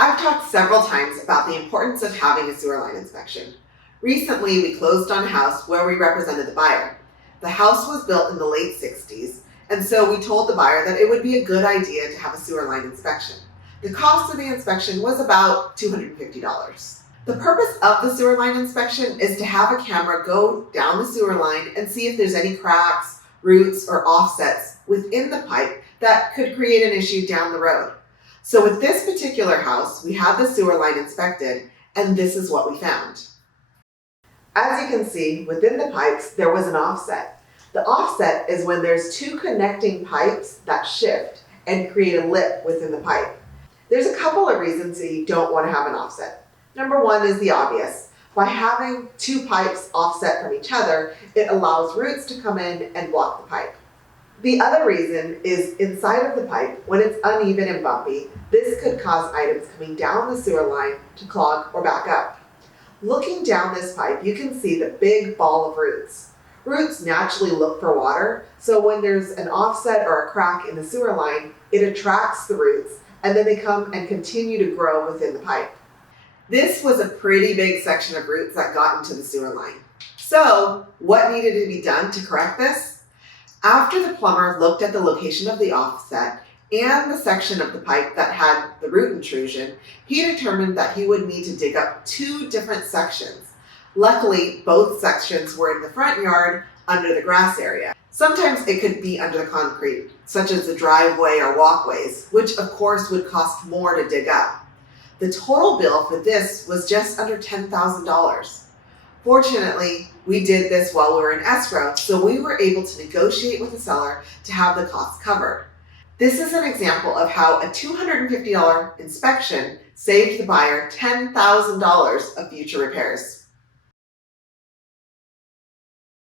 I've talked several times about the importance of having a sewer line inspection. Recently, we closed on a house where we represented the buyer. The house was built in the late 60s, and so we told the buyer that it would be a good idea to have a sewer line inspection. The cost of the inspection was about $250. The purpose of the sewer line inspection is to have a camera go down the sewer line and see if there's any cracks, roots, or offsets within the pipe that could create an issue down the road. So with this particular house, we had the sewer line inspected, and this is what we found. As you can see, within the pipes, there was an offset. The offset is when there's two connecting pipes that shift and create a lip within the pipe. There's a couple of reasons that you don't want to have an offset. Number one is the obvious. By having two pipes offset from each other, it allows roots to come in and block the pipe. The other reason is inside of the pipe, when it's uneven and bumpy, this could cause items coming down the sewer line to clog or back up. Looking down this pipe, you can see the big ball of roots. Roots naturally look for water, so when there's an offset or a crack in the sewer line, it attracts the roots, and then they come and continue to grow within the pipe. This was a pretty big section of roots that got into the sewer line. So, what needed to be done to correct this? After the plumber looked at the location of the offset and the section of the pipe that had the root intrusion, he determined that he would need to dig up two different sections. Luckily, both sections were in the front yard under the grass area. Sometimes it could be under the concrete, such as the driveway or walkways, which of course would cost more to dig up. The total bill for this was just under $10,000. Fortunately, we did this while we were in escrow, so we were able to negotiate with the seller to have the costs covered. This is an example of how a $250 inspection saved the buyer $10,000 of future repairs.